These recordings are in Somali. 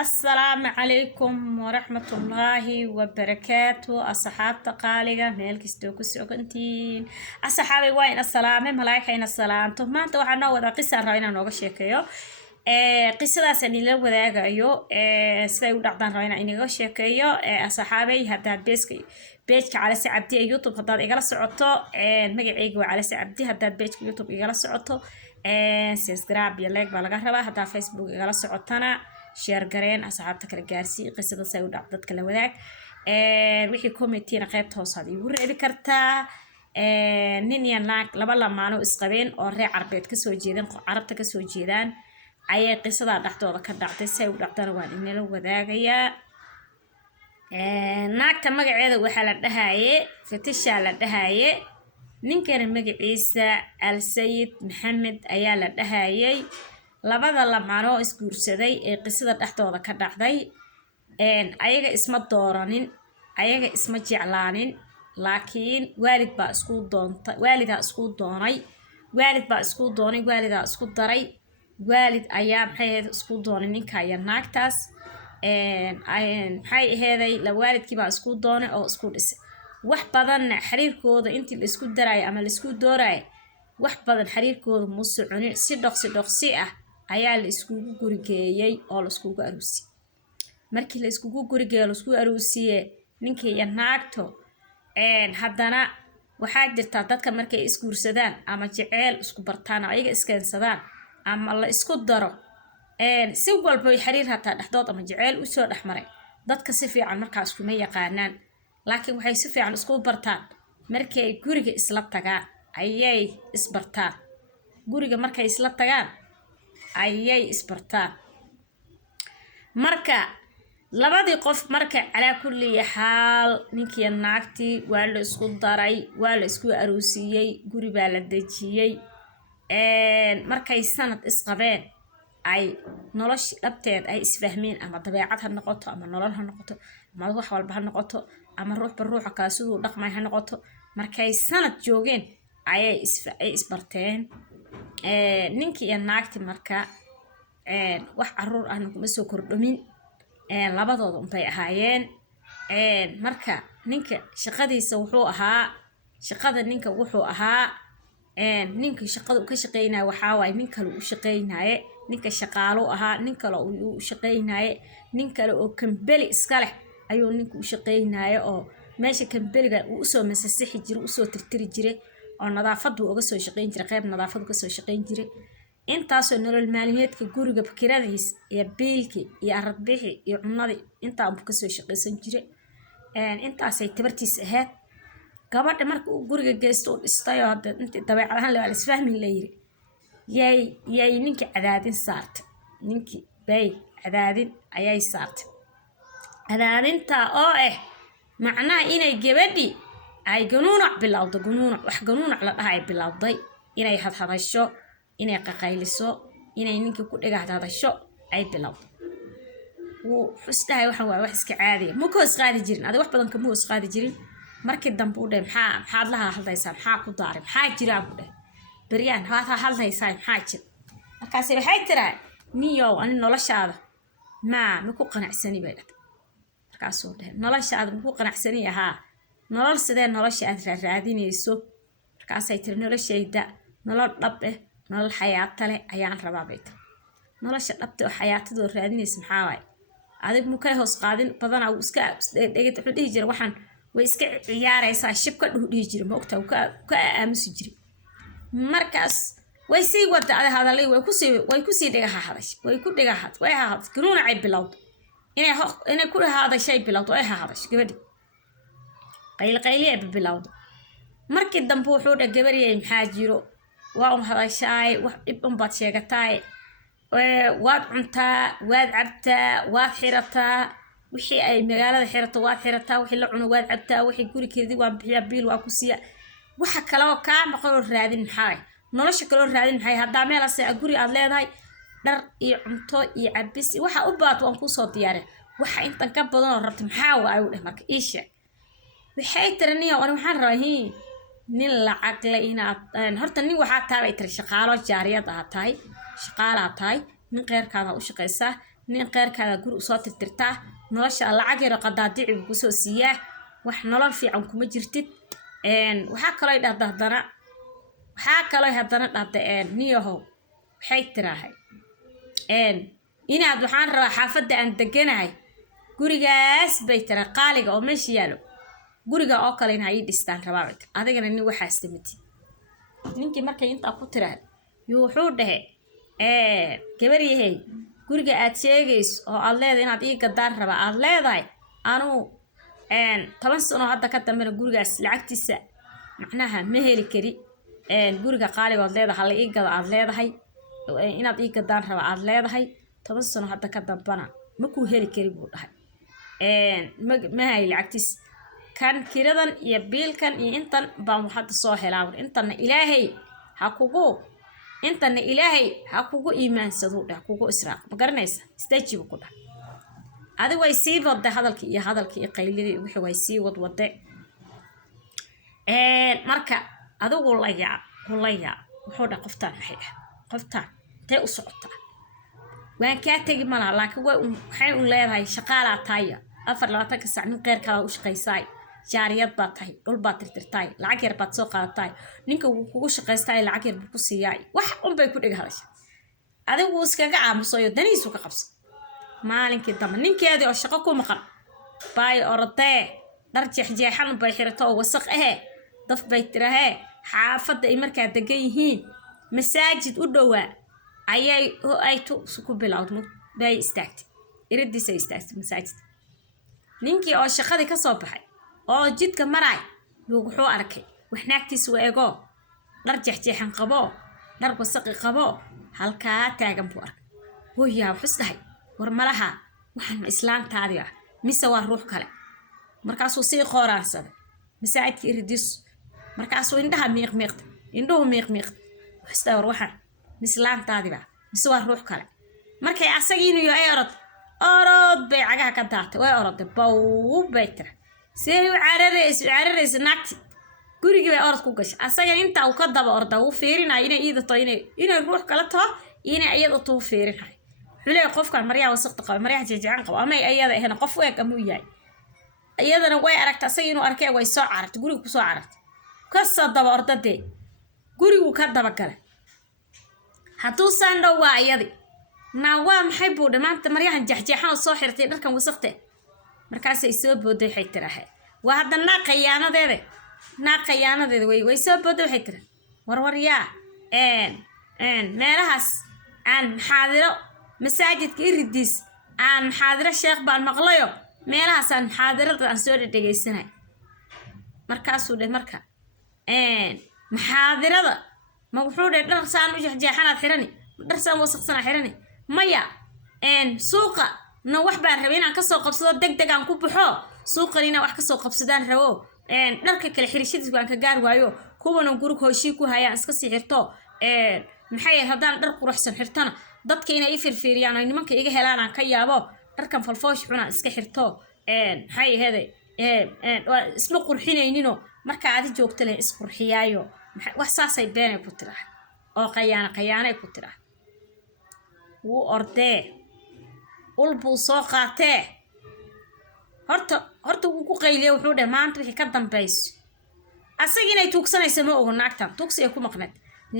السلام عليكم ورحمة الله وبركاته. أصحاب تقاليقة ميلك استوكو سوكنتين أصحابي وين السلام ملايكين السلام ما أنت وحنا وذا قصة رأينا نوغا شيكيو قصة سني لو ذاك أيو سيد ودعنا رأينا إني شيكيو أصحابي هذا بيجك على سعبتي يوتيوب هذا إيجال سعوتو مجيء على سعبتي هذا بيجك يوتيوب إيجال سعوتو سبسكرايب يلاك بالغربة هذا فيسبوك إيجال سعوتنا شير قرين أصحابتك كلا جارسي قصة سيد ودعنا كلا وذاك وحي كوميتينا قيبت هوصادي ورأي كرتا نينيا لاك لبلا مانو اسقبين oo reer carbeed ka soo jeedaan carabta ka soo jeedaan ayay qisada dhaxdooda ka dhacday say u dhacdana waan inala wadaagayaa naagta magaceeda waxa la dhahaye fatisha la dhahaye ninkana magaciisa al sayid maxamed ayaa la dhahayay labada lamaano isguursaday ee qisada dhaxdooda ka dhacday ayaga isma dooranin ayaga isma jeclaanin laakiin waalid baa isku doontay waalidaa isku doonay waalidaa isku daray waalid ayaa maxay isku doonay ninka iyo naagtaas maxay aheeday la waalidkii baa isku doonay oo isku dhisay wax badan xiriirkooda intii la isku daray ama la isku dooray wax badan xiriirkooda ma soconin si dhaqsi ah ayaa la isku gurigeeyay oo la isku aruusiyay markii la isku gurigeeyo la isku aruusiyay ninkii iyo naagto haddana waxaa jirta dadka markay isguursadaan ama jecel isku bartaan ayaga iskeensadaan ama la isku daro si walba ay xiriir hataa dhaxdood ama jecel u soo dhaxmaray dadka si fiican markaas kuma yaqaanaan laakiin waxay si fiican isku bartaan markay guriga isla tagaan ayay isbartaan guriga markay isla tagaan ayay isbartaan marka labadii qof marka ala kulli xaal ninkii naagtii waa la isku daray waa la isku aroosiyay guri baa la dejiyay markay sanad isqabeen ay nolosh dhabteed ay isfahmeen ama dabeecad ha noqoto ama nolol ha noqoto ama wax walba ha noqoto ama ruuxa ka sidoo dhaqmay ha noqoto markay sanad joogeen ayay isbarteen ninkii naagtii marka wax caruur ah kuma soo kordhamin labadooda unbay ahaayeen marka ninka shaqadiisa wuxuu ahaa ninka shaqada ka shaqeynaa waxaa waay nin kale u shaqeynaaye ninka shaqaalo ahaa nin kale uu shaqeynaaye nin kale oo kambeli iska leh ayuu ninka u shaqeynaaye oo meesha kambeliga uu soo masasixi jiray u soo tirtiri jiray oo nadaafadu uga soo shaqeyn jiray qayb nadaafadu ka soo shaqeyn jiray intaasoo nolol maalmeedka guriga fikiradiis iyo biilki iyo aradbixi iyo cunadii intaa uu ka soo shaqeysan jiray intaasay tabartiis ahayd gabadha marka uu guriga geesto u dhistay oo intii dabeecad ahaan la isfahmin la yiri yay ninki cadaadin saartay ninkii bay cadaadin ayay saartay cadaadinta oo macnaha inay gabadhi ay ganuunac bilowdo wax ganuunac la dhahay bilowday inay hadhadasho inay qaqayliso inay ninka ku dhagaadadasho ay bilowdo wuu xusdahay wax iska caadi ma ko isqaadi jirin wax badan kama isqaadi jirin markii dambe u dhay maxaad la hadlaysaa maxaa ku daaray maxaa jira ku dhay bariyaan waxa hadlaysaa maxaa jira markaas waxay tiraa niyo ani noloshaada ma ku qanacsani bay dhad markaas uu dhahay noloshaada ma ku qanacsani ahaa nolol sidee nolosha aad raadinayso markaas ay tiri noloshayda nolol dhab nolol xayaata leh ayaan rabaa bay tiri nolosha dhabta oo xayaatadoo raadinaysa maxaa waay adig mu kay hoos qaadin badan uu iska dhigay wuxuu dhihi jiray waxaan way iska ciyaaraysaa shibka dhihi jiray ma ogtaa ka aamusi jiray markaas way sii wada hadalay way ku sii dhiga hadash way ku dhiga had way hadash ganuuna ay bilowdo inay ku hadashay bilowdo ay hadash gabadhi qayliye bilowdo markii dambe wuxuu dhahay gabariyay maxaa jiro waa hadashay wax dib baad sheegatay waad cuntaa waad cabtaa waad xirataa wixii ay magaalada xirato waad xirataa wixii la cuno waad cabtaa wixii gurigeedii waan bixiyaa biil waa ku siiya waxa kale oo ka maqan raadin maxay nolosha kale raadin maxay hadaa meel asay guri aad leedahay dhar iyo cunto iyo cabis waxa u baad waan ku soo diyaaray waxa intan ka badan oo rabta maxaa waa ay u dhahay marka isha waxay tiraniyo waxaan rabaa nin lacag la inaad horta nin waxa taabay tir shaqaalo jaariyad ah tahay nin qeyrkaada u shaqeysaa nin qeyrkaada guri usoo tirtirtaa nolosha lacag yar qadaadici buu kusoo siiyaa wax nolol fiican kuma jirtid waxaa kaloo haddana dhahda niyahow waxay tiraahay inaad waxaan rabaa xaafadda aan deganahay gurigaas bay tira qaaliga oo meesha yaalo guriga oo kale in ay dhistaan rabaa adigana nin waxaas timid ninkii markay intaa ku tiraad wuxuu dhahay gabar yahay guriga aad sheegayso oo aad leedahay inaad ii gadaan rabaa aad leedahay anuu 10 sano hadda ka dambena gurigaas lacagtiisa macnaha ma heli kari guriga qaaliga aad leedahay hal ii gado aad leedahay inaad ii gadaan rabaa aad leedahay 10 sano hadda ka dambana ma ku heli kari buu dhahay ma hay lacagtiis kan kiradan iyo biilkan iyo intan baan hadda soo helaa intana ilaahay ha kugu iimaansado dhah kugu israaq ma garanaysa stajiba ku dhah adi way sii wada hadalkii qaylidii wixii way sii wade marka adigu la yaa wuxuu dha qoftaan maxay qoftaan tay u socotaa waan ka tagi malaha laakiin waxay u leedahay shaqaala taaya 24 saac nin qeer kala u shaqeysay jaariyad baad tahay dhul baad tirtirtay lacag yar baad soo qaadatay ninka uu kugu shaqeystay lacag yar buu ku siiyay wax bay ku dhig hadashay adigu iskaga aamusayo daniisu ka qabsan maalinkii dambe ninkeedii oo shaqo ku maqan bay orodee dhar jeexjeexan bay xirato oo wasaq daf bay tiraahe xaafadda ay markaa degan yihiin masaajid u dhowaa ay ku bilowdo bay istaagtay iriddiisa istaagtay masaajid ninkii oo shaqadii ka soo baxay oo jidka maray wuxuu arkay wax naagtiisa u eego dhar jeexjeexan qabo dhar wasaqi qabo halkaa taagan buu arkay hooyaa wuxuu isdahay war malaha waxaan islaantaadii ah mise waa ruux kale markaasuu sii qooraansaday masaajidka iriddiis markaasuu indhuhu miiqmiiqda wuxuu isdahay war waxaan mislaantaadii baa mise waa ruux kale markay asagiinu ay orod bay cagaha ka daatay way oroday bow bay tira see u cararayso naagti gurigii bay orod ku gashay asaga inta uu ka daba orda uu fiirinayo inay iidato inay ruux kala taho inay iyada tuu fiirinayo xulay qofkan maryaa wasaqta qaba maryaa jeejaan qaba ama iyada ahna qof weeg ama u yahay iyadana way aragtay asaga inuu arkay way soo carartay guriga ku soo carartay ka soo daba ordade gurigu ka daba galay hadduu sandhow waa iyadii waa maxay buu dhamaanta maryahan jeexjeexan soo xirtay dharkan wasaqte markaasay soo booday waxay tiraahay waa hadda qayaanadeeda way soo booday waxay tira war yaa meelahaas aan maxaadiro masaajidka iriddiis aan maxaadiro sheekh baan maqlayo meelahaas aan maxaadirada aan soo dhegeysanay markaasuu dheh marka maxaadirada ma wuxuu dheh dhar saan u jeexjeexanaad xirani dhar saan wasaqsanaa xirani maya suuqa na wax baan rabay inaan kasoo qabsado degdeg aan ku baxo suuqan inaan wax kasoo qabsadaan rabo dharka kale xirishadiis waan ka gaar waayo kuwana guriga hooshii ku hayaan iska sii xirto maxay haddaan dhar quruxsan xirtana dadka inay i firfiiriyaan ay nimanka iga helaan aan ka yaabo dharkan falfoosh xunaan iska xirto maxay aheeday isma qurxinayninoo marka aadi joogta leh isqurxiyaayo wax saasay beenay ku tiraa oo qayaanay ku tiraa wuu ordee ul buu soo qaatee horta wuu ku qayliye wuxuu dheh maanta wixii ka dambayso asaga inay tuugsanaysa ma ogo naagtan tuugsi ay ku maqneed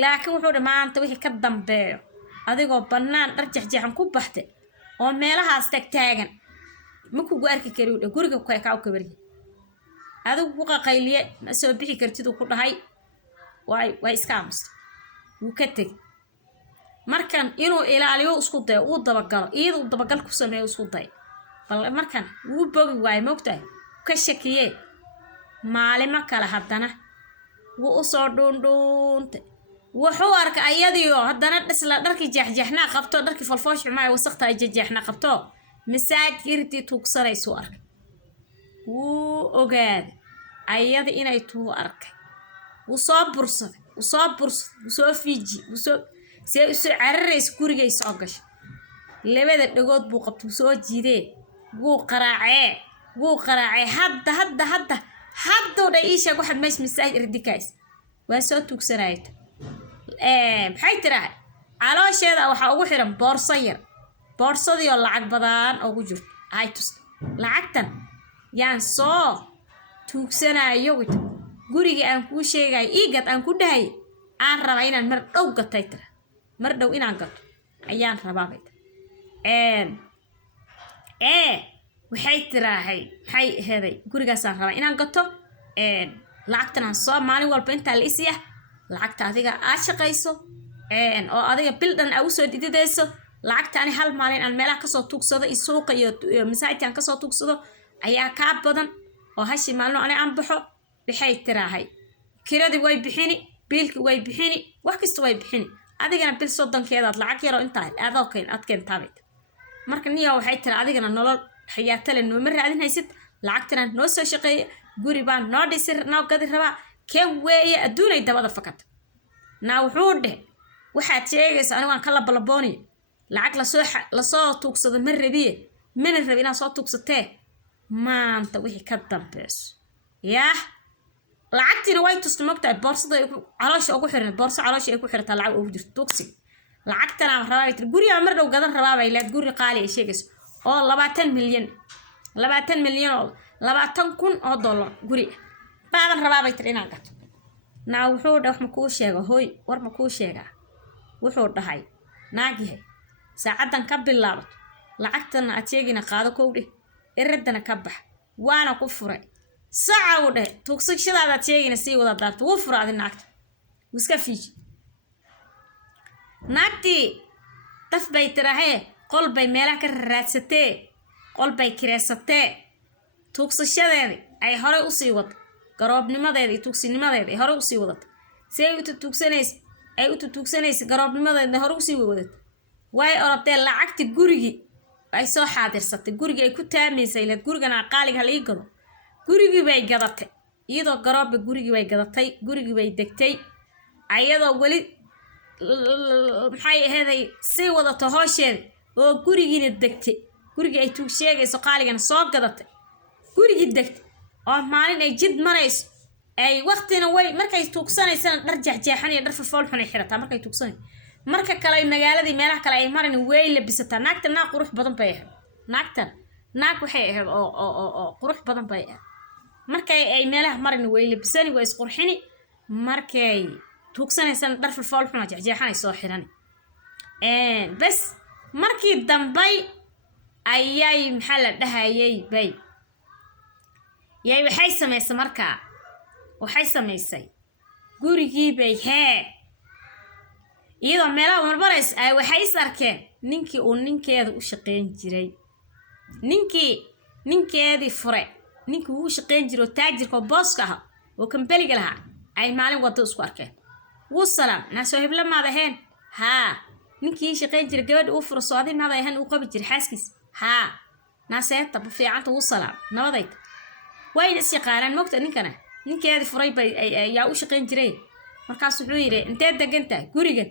laakiin wuxuu dheh maanta wixii ka dambeeyo adigoo bannaan dhar jeexjeexan ku baxte oo meelahaas tagtaagan ma kugu arki kari u dheh guriga kaa u kabaryi adigu ku qaqayliye ma soo bixi kartid uu ku dhahay way iska aamusta wuu ka tegi markan inuu ilaaliyo isku dayo uu dabagalo iyadoo dabagal ku sameeyo isku dayo bal markan wuu bogi waay moogtahay ka shakiyee maalimo kale haddana wuu u soo dhuundhuuntay wuxuu arkay ayadiioo haddana dhisla dharkii jeexjeexnaa qabto dharkii falfoosh xumaa wasaqta ay jeexjeexnaa qabto masaajidka iridii tuugsanaysuu arkay wuu ogaaday ayadi inay tuu arkay wuu soo bursaday wuu soo fiiji see usoo cararaysa gurigay soo gashay labada dhagood buu qabta wuu soo jiidee wuu qaraacee hadduu dha ii sheeg waxaad meesha masaajid iridikays waa soo tuugsanayta maxay tirahay caloosheeda waxaa ugu xiran boorso yar boorsadii oo lacag badan ugu jirto ay tus lacagtan yaan soo tuugsanayo guriga aan kuu sheegay iigad aan ku dhahay aan rabaa inaan mar dhow gatay tira mar dhow inaan gato ayaan rabaa bay waxay tiraahay maxay heeday gurigaasaan rabaa inaan gato lacagtan aan soo maalin walba intaa la isiya lacagta adiga aad shaqayso oo adiga bil dhan aa usoo dididayso lacagta ani hal maalin aan meelaha kasoo tuugsado iyo suuqa iyo masaajidka aan kasoo tuugsado ayaa kaa badan oo hashi maalino ani aan baxo waxay tiraahay kiradii way bixini biilkii way bixini wax kasta way bixini adigana bil soddonkeedaad lacag yaroo intaa aad keentaabay marka niyo waxay tira adigana nolol xayaatale nooma raadin haysid lacagtana noo soo shaqeeya guri baan noo dhisi noo gadi rabaa keen weeye adduunay dabada fakata naa wuxuu dheh waxaad sheegaysa anigu aan ka labalabooniyo lacag lasoo tuugsado ma rabiye mana rabi inaad soo tuugsatee maanta wixii ka dambayso yaah lacagtiina way tusta mogtahay boorsada caloosha ugu xiran boorso caloosha ay ku xirataa lacag ugu jirto tuugsi lacagtana rabaa tir guriga mar dhow gadan rabaa bay leed guri qaali ay sheegayso oo 20 milyan oo 20,000 oo dollar guri baaban rabaa bay tir inaan gato naa wuxuu dhahay wax ma kuu sheego hooy war ma kuu sheegaa wuxuu dhahay naagyahay saacadan ka bilaabato lacagtana aad sheegina qaado kowdhe iradana ka bax waana ku furay saca u dhahay tuugsashadaadaad sheegina sii wada daarto wuu furaadi naagta wiska fiiji naagtii daf bay tirahee qol bay meelaha ka raadsatee qol bay kireysatee tuugsashadeedii ay horey usii wada garoobnimadeeda iyo tuugsinimadeeda ay horey usii wadata si ay u tuugsanaysa garoobnimadeeda horey usii wadata way orodee lacagti gurigii ay soo xaadirsatay gurigii ay ku taamaysay leed gurigana qaaliga la ii gado gurigii bay gadatay iyadoo garoobba gurigii bay gadatay gurigii bay degtay ayadoo weli maxay ahaday sii wadato hoosheeda oo gurigiina degtay gurigii ay tuug sheegayso qaaligana soo gadatay gurigii degtay oo maalin ay jid marayso ay waqtina way markay tuugsanaysana dhar jeexjeexan iyo dhar fool xun ay xirataa markay tuugsanay marka kale ay magaaladii meelaha kale ay marin way labisataa naagta naag qurux badan bay ahayd naagtan naag waxay ahayd oo qurux badan bay ahayd markay ay meelaha marin way labisani way isqurxini markay tuugsanaysan dhar fool xun jeexjeexan ay soo xiran bas markii dambay ayay maxaa la dhahayay bay yay waxay samaysay markaa waxay samaysay gurigii bay iyadoo meelaha marmarays ay waxay is arkeen ninkii uu ninkeeda u shaqeyn jiray ninkeedii fure ninkii uu shaqeyn jiray oo taajirka oo booska ah oo kambaliga lahaa ay maalin wado isku arkeen wuu salaam naasoo hebla maad ahayn haa ninkii shaqeyn jiray gabadha uu furo socday maad ahayn uu qabi jiray xaaskiis haa naaseeta bu fiicanta wuu salaam nabadayta wayna is yaqaanaan mogta ninkana ninkeedii furay bay ayaa u shaqeyn jiray markaas wuxuu yidhi intee degantahay gurigan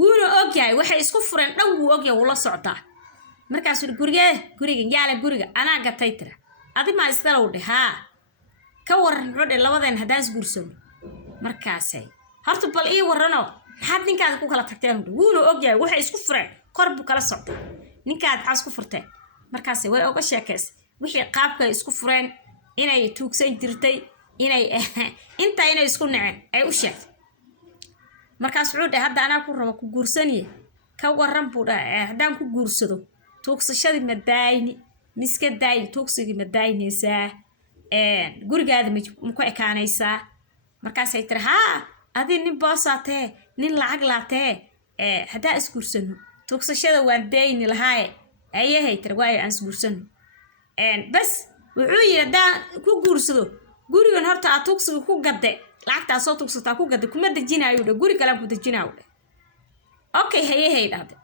wuuna ogyahay waxay isku fureen dhan wuu ogyahay wuu la socdaa markaas wuxuu gurigan yaala guriga anaa gatay tira adi maa iskala u dheh haa ka waran muxuu dheh labadeen haddaan isguursano markaasay horta bal ii warranoo maxaad ninkaada ku kala tagteen wuuna ogyahay waxay isku fureen kor buu kala socday ninkaad maxaa isku furteen markaasay way oga sheekaysay wixii qaabka ay isku fureen inay tuugsan jirtay inay isku naceen ay u sheegtay markaas wuxuu dhahay hadda anaa ku rabo ku guursaniye ka waran buu dhahay haddaan ku guursado tuugsashadii ma daayni miska daayni tuugsigii ma daaynaysaa gurigaada ma ku ekaanaysaa markaasay tiri haa adii nin boosaatee nin lacag laatee haddaan isguursano tuugsashada waan dayni lahaaye ayahay tiri waayo aan isguursano bas wuxuu yidhi haddaan ku guursado gurigan horta aad tuugsiga ku gadde lacagtaa soo tuugsataa ku gadde kuma dejinaayo dhe guri kale aan ku dejinaayo dhe okay hayahay dhahde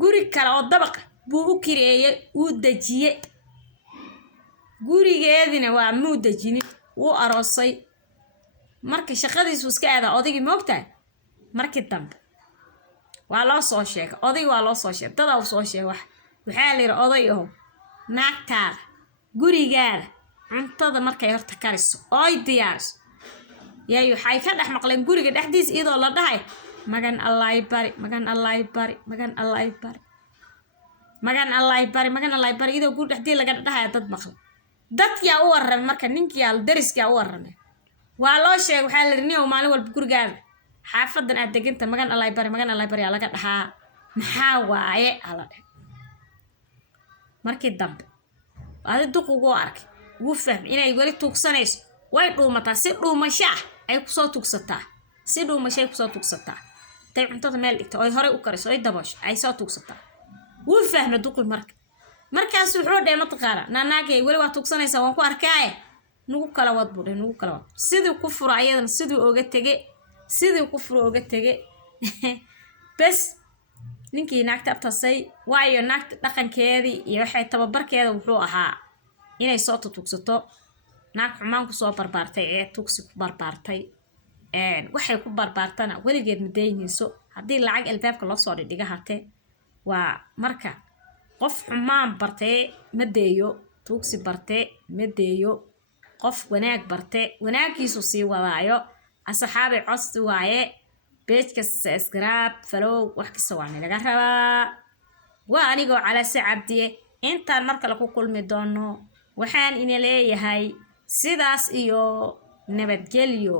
guri kale oo dabaqa buu u kireeyey wuu dejiyey gurigeedina waa muu dejinin wuu aroosay marka shaqadiisu iska aadaa odaygii moogtahay markii dambe waa loo soo sheegay odaygi waa loo soo sheegay dadaa u soo sheegay waxaa la yidhi oday aho naagtaada gurigaada cuntada markay horta kariso ooy diyaariso yay waxay ka dhex maqleen guriga dhexdiisa iyadoo la dhahay magan allaay bari magan allaay bari magan allaay bari magan Allah bari idoo guud dhexdii laga dhahay dad maqal dadkii u waran marka ninkii al dariskii u waran waa loo sheegay waxa la rinay maalin walba gurigaada xaafadan aad deganta magan Allah bari laga dhahaa maxaa waaye ala markii dambe aad duqogo arkay wuu fahmay inay wali tuugsanayso way dhuumataa si dhuumasha ay ku soo tuugsataa tay cuntada meel dhigto ay hore u kariso ay dabasho ay soo tuugsataa wuu fahmay duqul markaas wuxuu dheey mataqaana naanaagay wali waa tuugsanaysaa waan ku arkay nugu kala wad sidii ku furo ayadan sidii ooga tage bas ninkii naagta abtasay waayo naagta dhaqankeedii iyo waxay tababarkeeda wuxuu ahaa inay soo tuugsato naag xumaan ku soo barbaartay ee tuugsi ku barbaartay waxay ku barbaartana weligeed madeynayso haddii lacag albaabka loo soo dhigay hate waa marka qof xumaan bartay madeeyo tuugsi bartay madeeyo qof wanaag bartay wanaagiisu sii wadaayo asxaabi codsi waaye beejka subscribe follow wax kasta waa laga rabaa waa anigoo Calaase Cabdiye intaan marka la ku kulmi doono waxaan ina leeyahay sidaas iyo nabadgelyo.